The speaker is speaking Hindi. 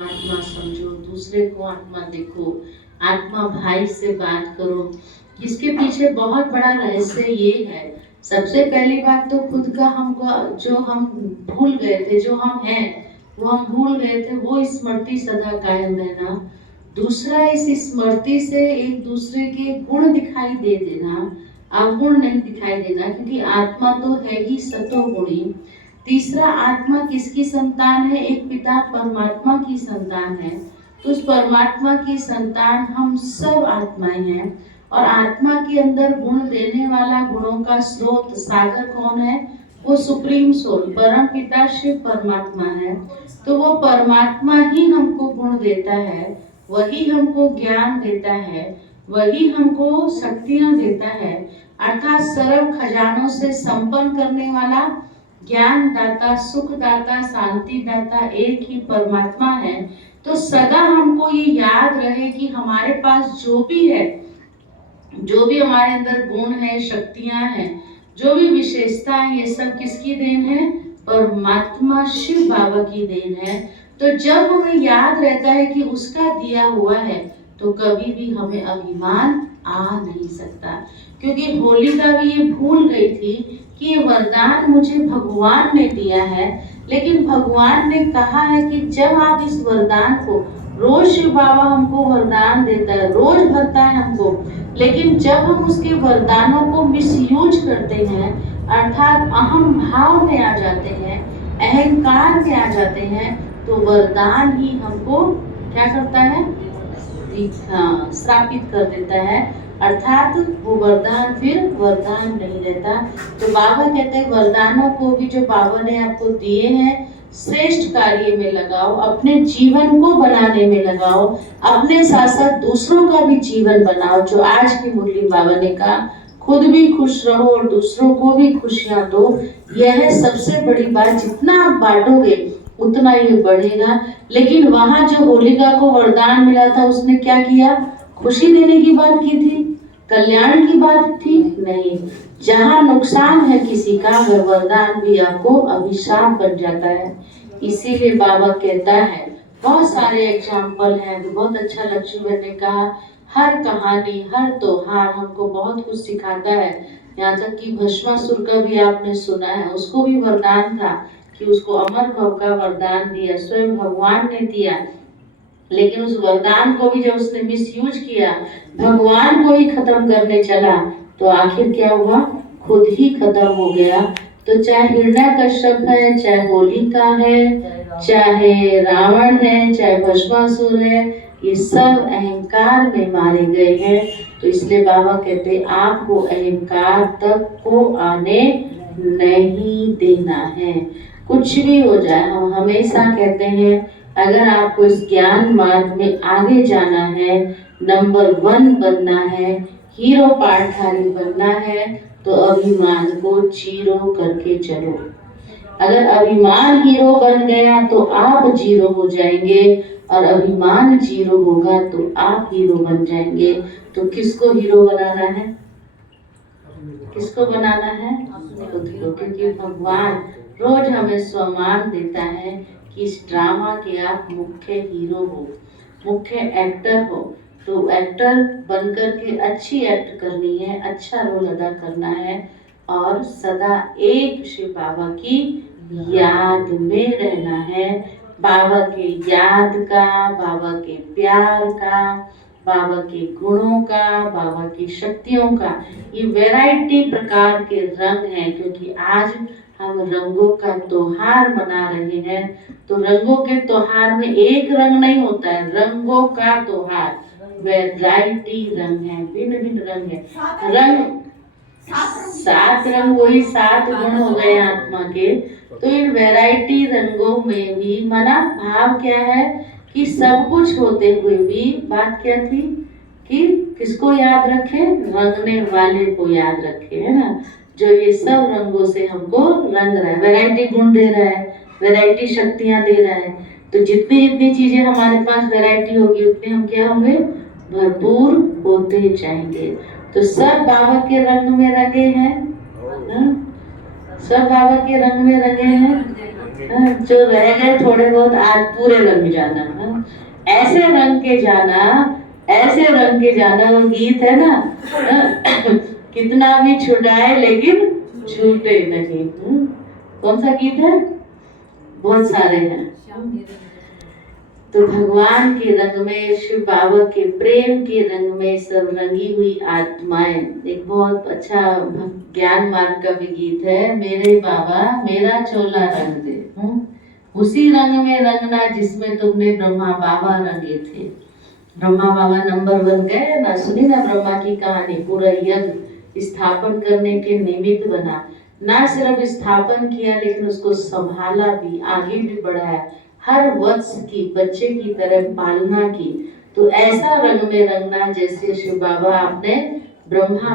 आत्मा समझो, दूसरे को आत्मा देखो, आत्मा भाई से बात करो। इसके पीछे बहुत बड़ा रहस्य ये है। सबसे पहली बात तो खुद का हमको जो हम भूल गए थे, जो हम हैं वो हम भूल गए थे, वो स्मृति सदा कायम रहना। दूसरा, इस स्मृति से एक दूसरे के गुण दिखाई दे देना, अवगुण नहीं दिखाई देना, क्योंकि आत्मा तो है ही सतोगुणी। तीसरा, आत्मा किसकी संतान है? एक पिता परमात्मा की संतान है। तो उस परमात्मा की संतान हम सब आत्माएं हैं। और आत्मा के अंदर गुण देने वाला, गुणों का स्रोत सागर कौन है? वो सुप्रीम सोल, परम पिता शिव परमात्मा है। तो वो परमात्मा ही हमको गुण देता है, वही हमको ज्ञान देता है, वही हमको शक्तियां देता है। अर्थात सर्व खजानों से संपन्न करने वाला, ज्ञान दाता, सुख दाता, शांति दाता एक ही परमात्मा है। तो सदा हमको ये याद रहे कि हमारे पास जो भी है, जो भी हमारे अंदर गुण है, शक्तियां हैं, जो भी विशेषता है, ये सब किसकी देन है? परमात्मा शिव बाबा की देन है। तो जब हमें याद रहता है कि उसका दिया हुआ है, तो कभी भी हमें अभिमान आ नहीं सकता। क्योंकि होलिका भी ये भूल गई थी कि ये वरदान मुझे भगवान ने दिया है। लेकिन भगवान ने कहा है कि जब आप इस वरदान को, रोज शिव बाबा हमको वरदान देता है, रोज भरता है हमको, लेकिन जब हम उसके वरदानों को मिसयूज करते हैं, अर्थात अहम भाव में आ जाते हैं, अहंकार में आ जाते हैं, तो वरदान ही हमको क्या करता है? श्रापित कर देता है। अर्थात वो वरदान फिर वरदान नहीं रहता। तो बाबा कहते हैं वरदानों को भी जो बाबा ने आपको दिए हैं, श्रेष्ठ कार्य में लगाओ, अपने जीवन को बनाने में लगाओ, अपने साथ साथ दूसरों का भी जीवन बनाओ। जो आज की मुरली बाबा ने कहा, खुद भी खुश रहो और दूसरों को भी खुशियां दो। यह है सबसे बड़ी बात। जितना आप बांटोगे उतना ये बढ़ेगा। लेकिन वहां जो होलिका को वरदान मिला था, उसने क्या किया? खुशी देने की बात की थी, कल्याण की बात थी? नहीं। जहां नुकसान है किसी का, वह वरदान भी आपको अभिशाप बन जाता है। इसीलिए बाबा कहता है, बहुत सारे एग्जाम्पल हैं, तो बहुत अच्छा लक्ष्मी ने कहा, हर कहानी, हर त्योहार हमको बहुत कुछ सिखाता है। यहाँ तक कि भस्मासुर का भी आपने सुना है, उसको भी वरदान था कि उसको अमर भव का वरदान दिया, स्वयं भगवान ने दिया। लेकिन उस वरदान को भी जब उसने मिसयूज किया, भगवान को ही खत्म करने चला, तो आखिर क्या हुआ? खुद ही खत्म हो गया। तो चाहे हिरण्यकश्यप है, चाहे होलिका है, चाहे रावण है, चाहे भस्मासुर है, ये सब अहंकार में मारे गए हैं। तो इसलिए बाबा कहते आपको अहंकार तक को आने नहीं देना है। कुछ भी हो जाए, हम हमेशा कहते हैं अगर आपको इस ज्ञान मार्ग में आगे जाना है, नंबर 1 बनना है, हीरो पाठधारी बनना है, तो अभिमान को जीरो करके चलो। अगर अभिमान हीरो बन गया तो आप जीरो हो जाएंगे, और अभिमान जीरो होगा तो आप हीरो बन जाएंगे। तो किसको हीरो बनाना है? किसको बनाना है? खुद को। क्योंकि भगवान रोज हमें सम्मान देता है कि इस ड्रामा के आप मुख्य हीरो हो, मुख्य एक्टर हो। तो एक्टर बनकर के अच्छी एक्ट करनी है, अच्छा रोल अदा करना है, और सदा एक शिव बाबा की याद में रहना है। बाबा के याद का, बाबा के प्यार का, बाबा के गुणों का, बाबा की शक्तियों का, ये वैरायटी प्रकार के रंग हैं। क्योंकि आज हम रंगों का त्योहार मना रहे हैं। तो रंगों के त्योहार में एक रंग नहीं होता है, रंगों का त्योहार, वैरायटी रंग है, भिन्न भिन्न रंग है। रंग 7 रंग, वही 7 गुण हो गए आत्मा के। तो इन वैरायटी रंगों में भी मना भाव क्या है कि सब कुछ होते हुए भी बात क्या थी कि किसको याद रखे? रंगने वाले को याद रखे, है ना, जो ये सब रंगों से हमको रंग रहा है, वैरायटी गुण दे रहा है, वैरायटी शक्तियां दे रहा है। तो जितनी जितनी चीजें हमारे पास वैरायटी होगी, उतने हम क्या होंगे? भरपूर होते जाएंगे। तो सब बाबा के रंग में रंगे हैं, सब बाबा के रंग में रंगे हैं। जो रह गए थोड़े बहुत आज पूरे रंग जाना। हाँ? ऐसे रंग के जाना, ऐसे रंग के जाना, वो गीत है ना, कितना भी छुड़ाए लेकिन छूटे नहीं। कौन सा गीत है? बहुत सारे हैं। तो भगवान के रंग में, शिव बाबा के प्रेम के रंग में सब रंगी हुई आत्माएं। एक बहुत अच्छा ज्ञान मार्ग का भी गीत है, मेरे बाबा मेरा चोला रंग दे। उसी रंग में रंगना जिसमें तुमने ब्रह्मा बाबा रंगे थे। ब्रह्मा बाबा नंबर 1 गए ना, सुनी ना ब्रह्मा की कहानी, पूरा यज्ञ स्थापन करने के निमित्त बना। ना सिर्फ स्थापन किया लेकिन उसको संभाला भी, आगे भी बढ़ाया, हर वत्स की बच्चे की तरह पालना की। तो ऐसा रंग में रंगना जैसे शिव बाबा आपने ब्रह्मा